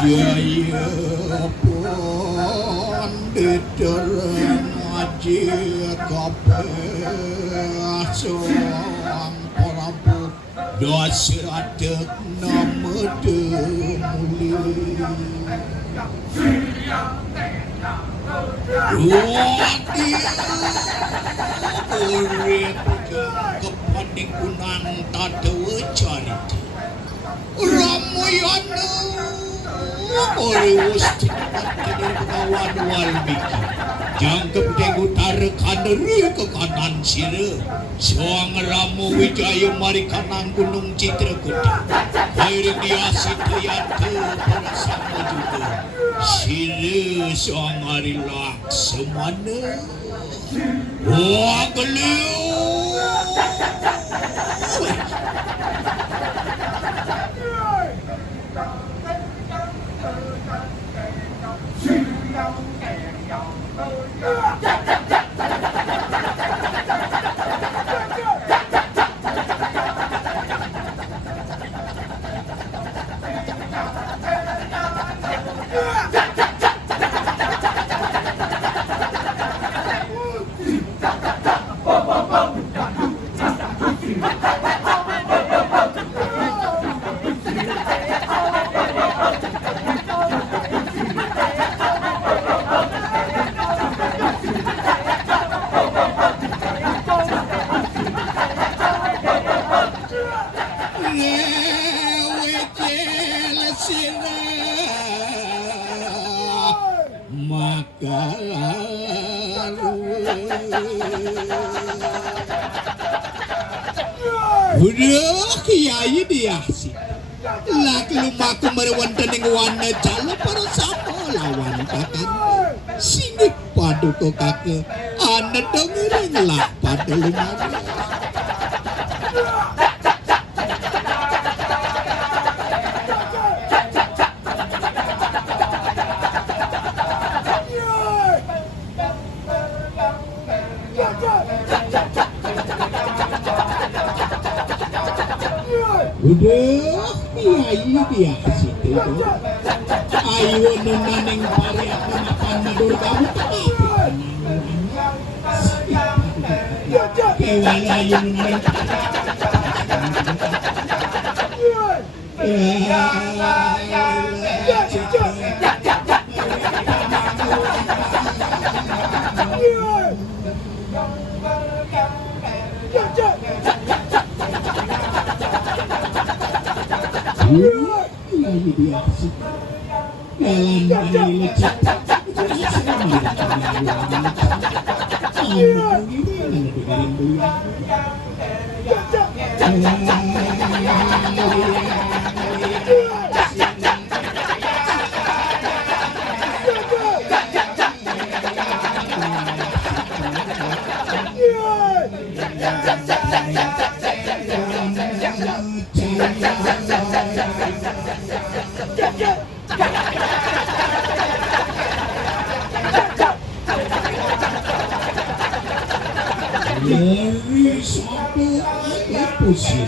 Jaya Pandit Ramaji Kapeh Sang Prabu Dasradak Namade Muli Wadi Urip Kepanikunan Tadawa Carita Ramayana Ori Wasti Kini Kawan Walmiki Jangkep Deng Utara Kaneri ke kanan sira Soang Ramu Wijaya Mari Kanang Gunung Citrakuta Kairing Diasi Tayata Parasama juga Sira Soang Hari Laksamana Wah Geliu Udah kiai dia sih. Laki lumaku merewantan yang wana jala para sama lawan kakak. Sini paduko kakak. Anda dengerin lah pada lumana. Udah, iya dia situ. Ayo nunaneng pari aku makan madur kamu kewan ayo nunaneng lagi dia sih jalan dari lecet dari satu pusing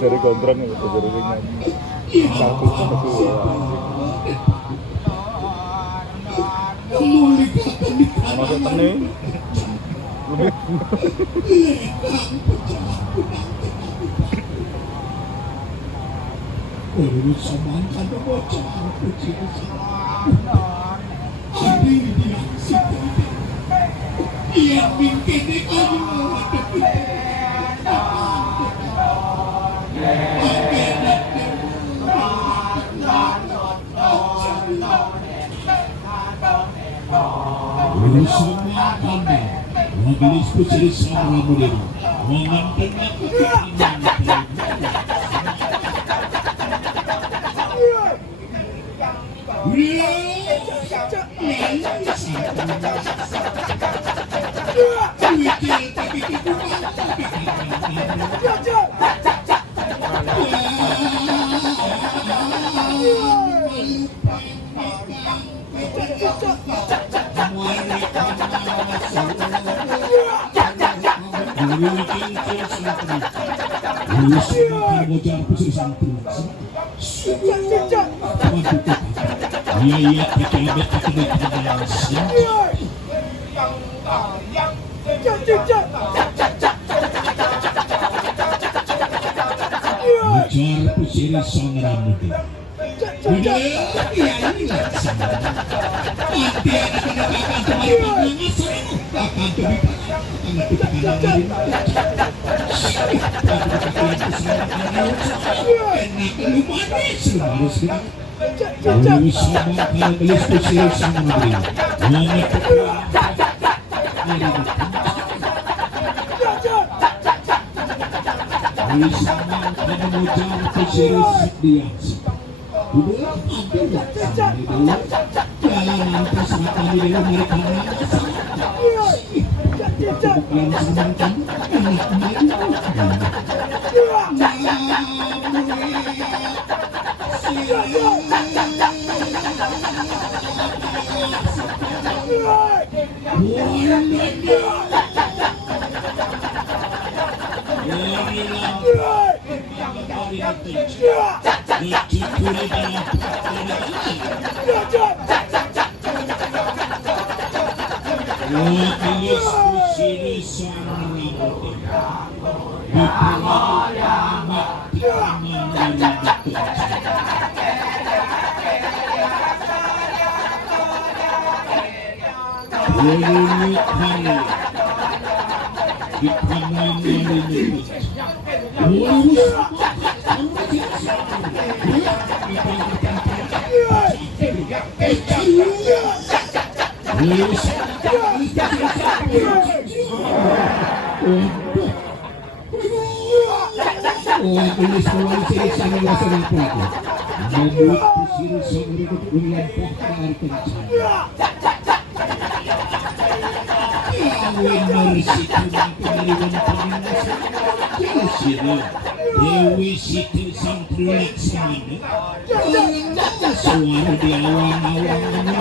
Cari kontrak nih, cari ringan. Satu sama dua. Masuk teni. Yang bikin semua kami majelis kucing sama model mengantarkan Ngejar pusiri sang rambut. Udah, ya inilah sang rambut. Mati anak-anak akan kembali mengasah. Akan terlibat. Akan ditekan enak lu manis lu harus gerak. Lu sama kalau gelis pusiri sang rambut. Bersama memujar Pusiri Dias. Udah hampir lah sampai dulu. Jalanan terserahkan di dalam mereka cukup yang senang kamu enak maju. Tulis kembali sini sama rasa apa itu? Membuat Pusiri sang rambut melampah dari kencang. Dewi Siti sang trilaksana. Suara di awang-awang.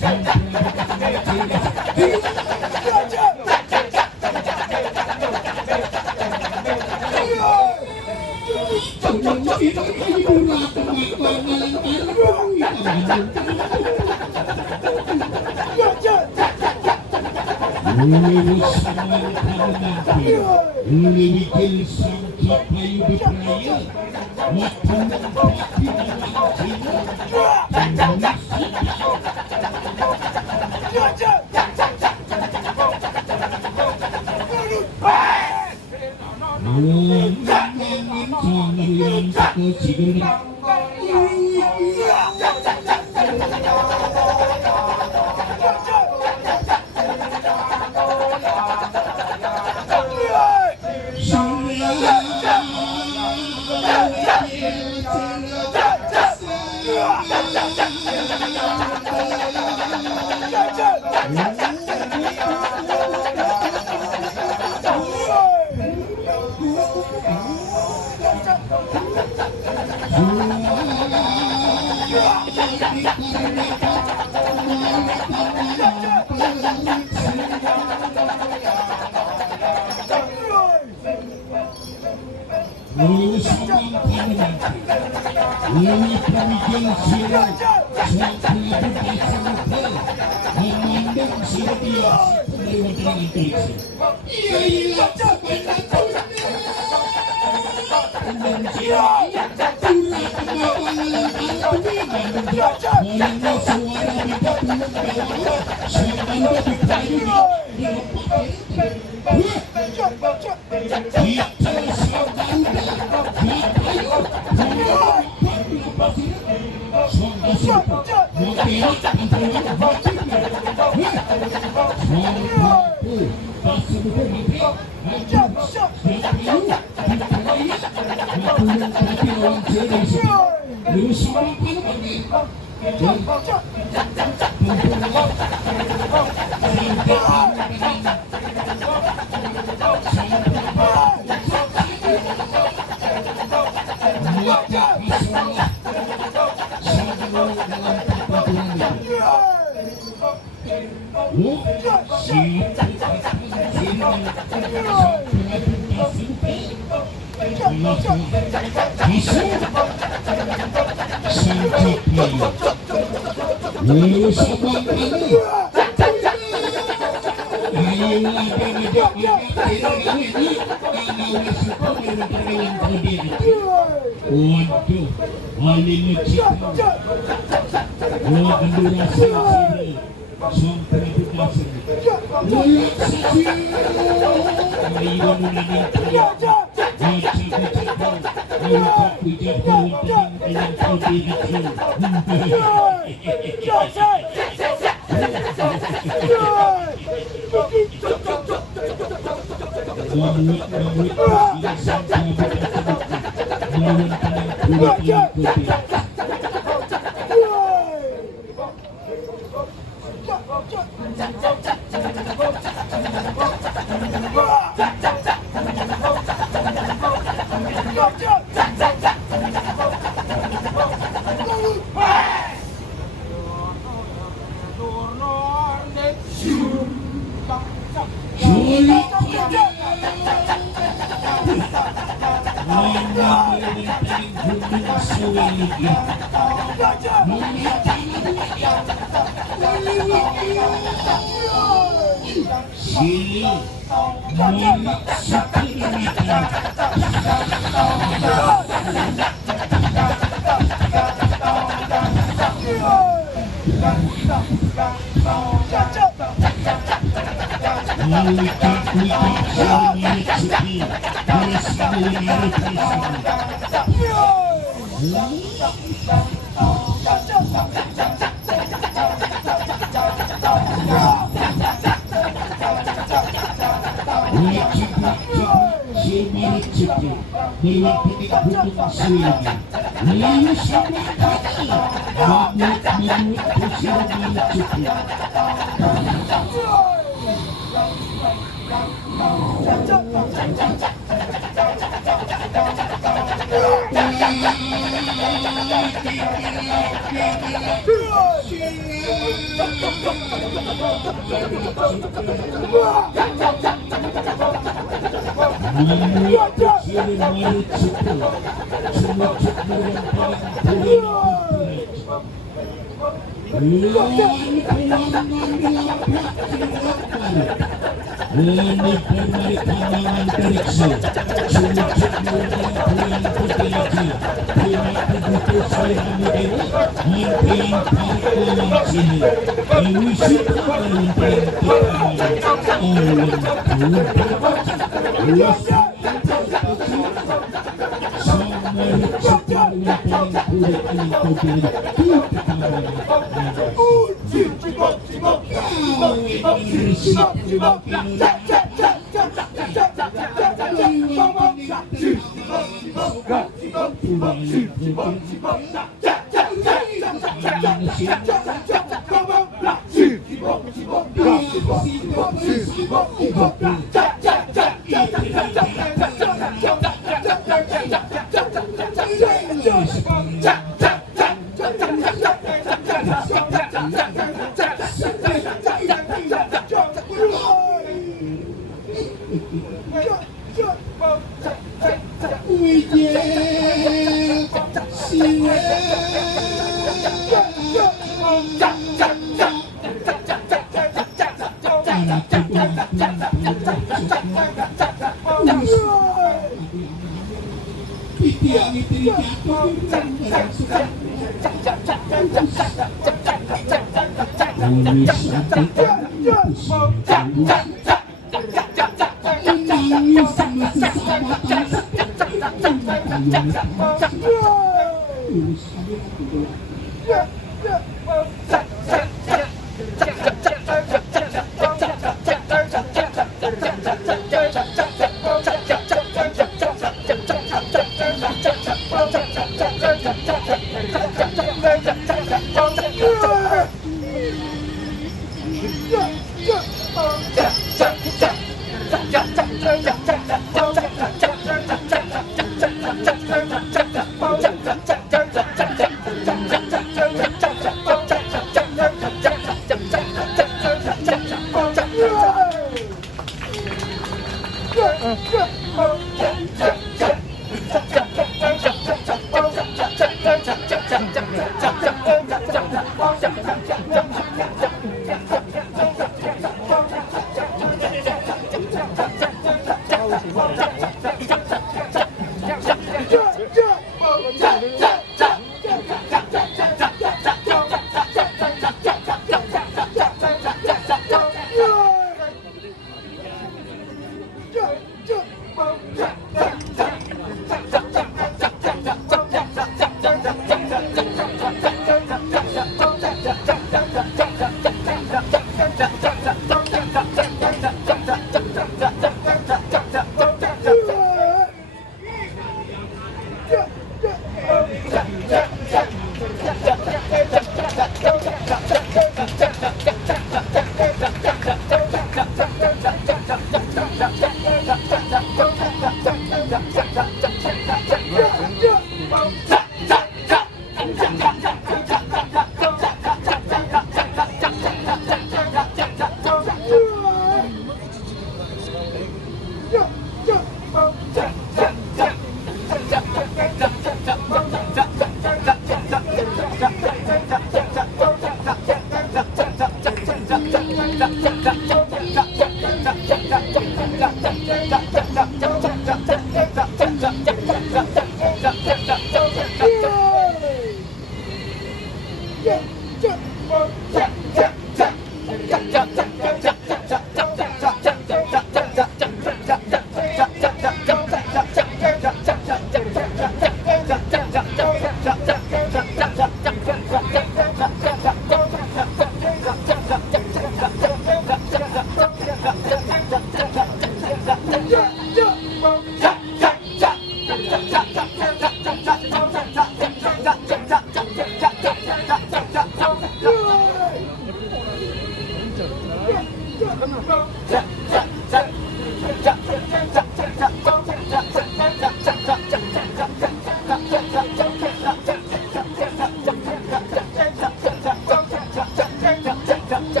Sampai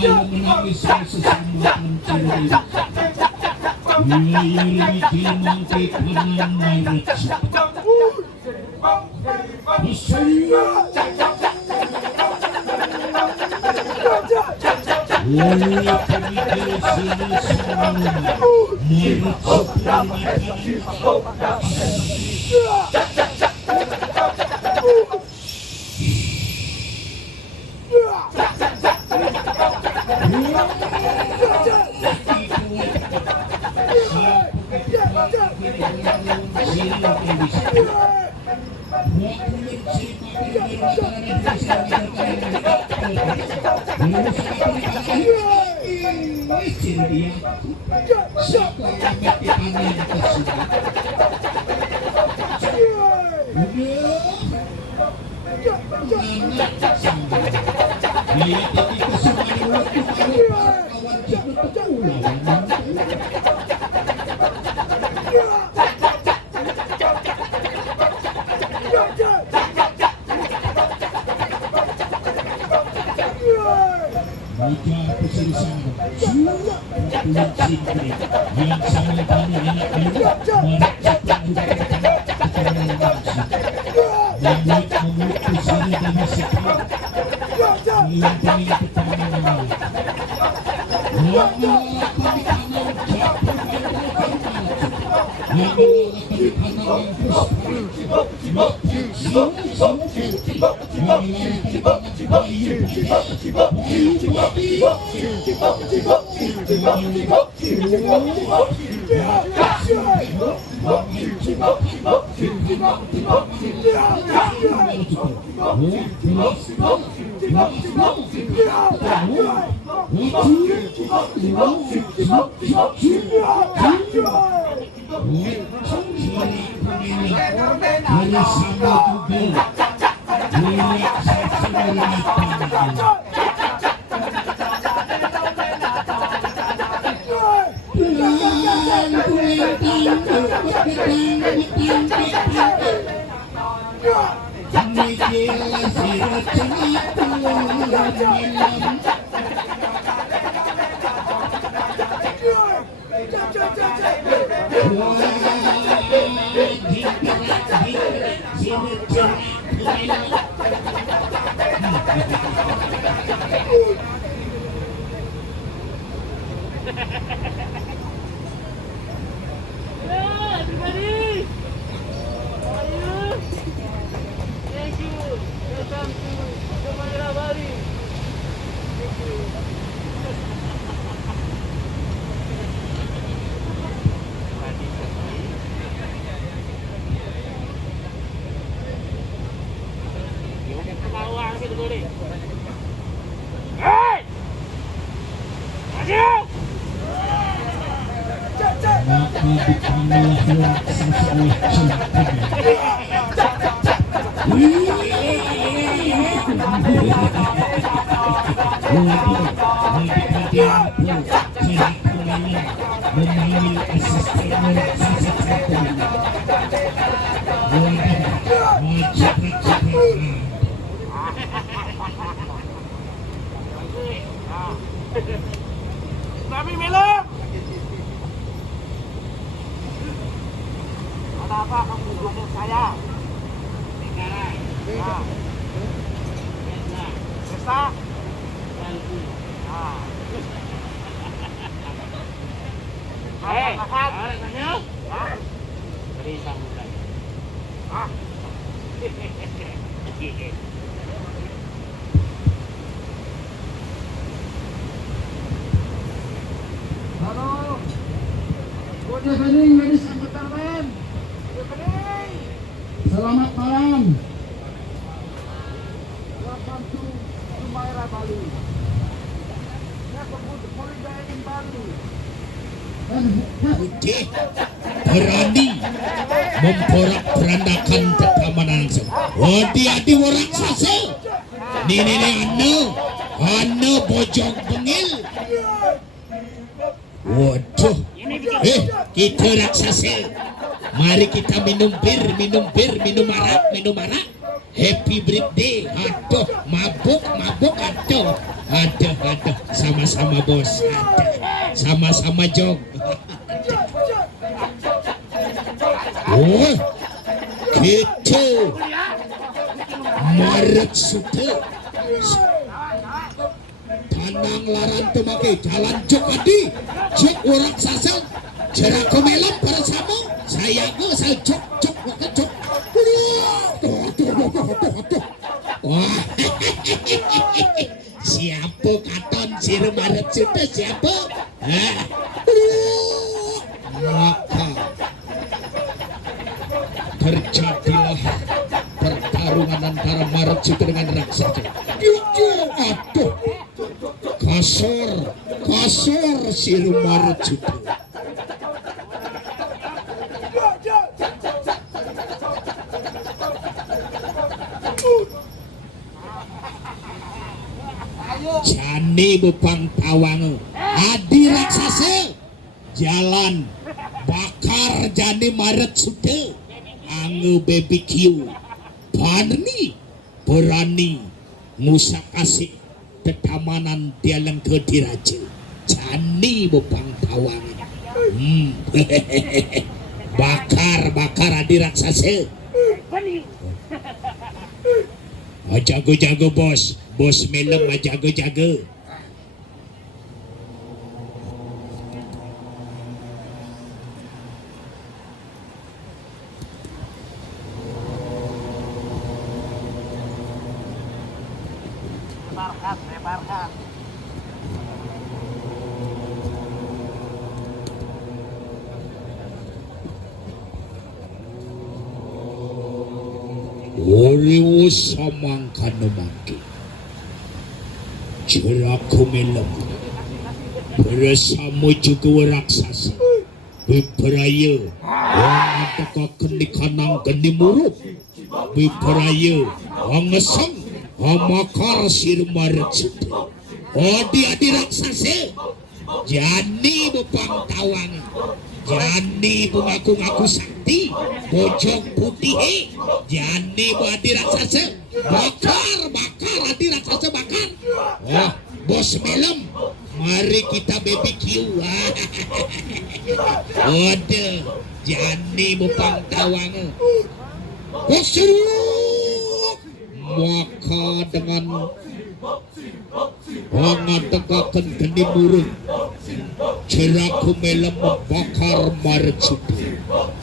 kalau menangis sesama pencuri. Yuri mangke kanan mayat. Kami Milo. Ada apa kamu buat saya? Nah. Pesta. Nah. Beri sambutan. Ah. Halo. Good evening, ladies and gentlemen. Good evening. Selamat malam. Welcome to Jumeirah, Bali. Have a good holiday in Bali. Putih berani memporak-porandakan pertamanan langsung. Hati-hati orang sase. Ini anu bojong bengil. Waduh, kita raksasa. Mari kita minum bir, minum arak. Happy birthday. Aduh, mabuk, aduh. Sama-sama bos. Aduh. Sama-sama jog. Oh, gitu. Maret sudah. Tanang larang tumake jalan jok adi. Jok orang sasal. Jerak komelam para samu. Saya go jok. Wah, siapa katon siru Maret sudah siapa? Maka terjadilah pertarungan antara Maret sudah dengan raksasa. Aduh, kasar siru Maret sudah. Jani bupang tawang adi raksasa jalan bakar jani Maret sudah anggu BBQ berani musa kasih tetamanan dia lengke diraja jani bupang tawang bakar adi raksasa. Jago bos melem jago. Lebarkan. Oriwo samangkan mangke jeraku melem bersama juga raksasa beberaya orang tekakan di kanang geni murup beberaya orang ngesang amakar sir Maret sudah adi raksasa jani bepang tawang jani mengaku-ngaku sakti bojong putih jani adi raksasa bakar adi raksasa bakar. Oh bos melem mari kita BBQ. Ode jani bepang tawang bos maka dengan tegakkan geni burung jeraku melem membakar Maret sudah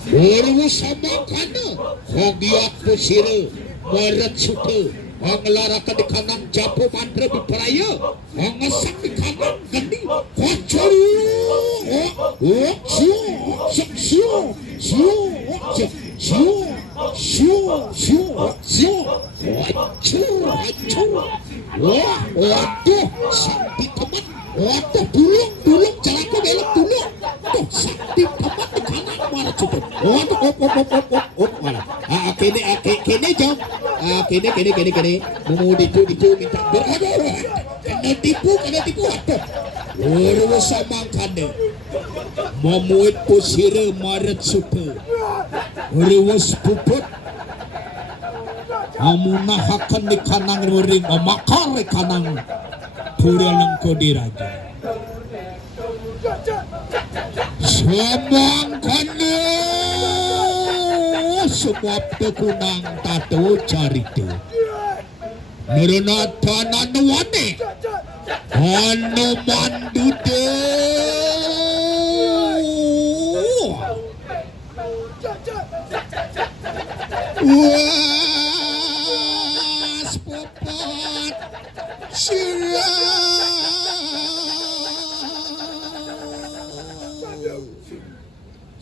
baru sama kana hogiat pusire Maret sudah mengelarakan di kanan japu mandra di peraya mengesak di kanan geni kocor waduh sakti teman waduh dulung jalaku belok dulung tuh sakti teman di kanan Maret sudah waduh op malah kene jom kene mau ditu minta beraduh kena tipu waduh waduh samangkane memuit pusire Maret sudah riwes puput amunahakan di kanang ring makar di kanang pura lengko diraja samangkane semua pekunang tato carito Nurunata nanuwane anu mandude was popat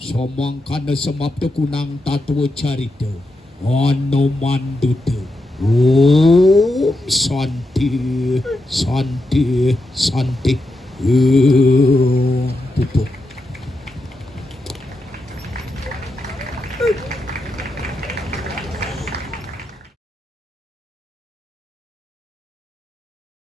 somangkana semapto kunang tatuo carita anu mandude santi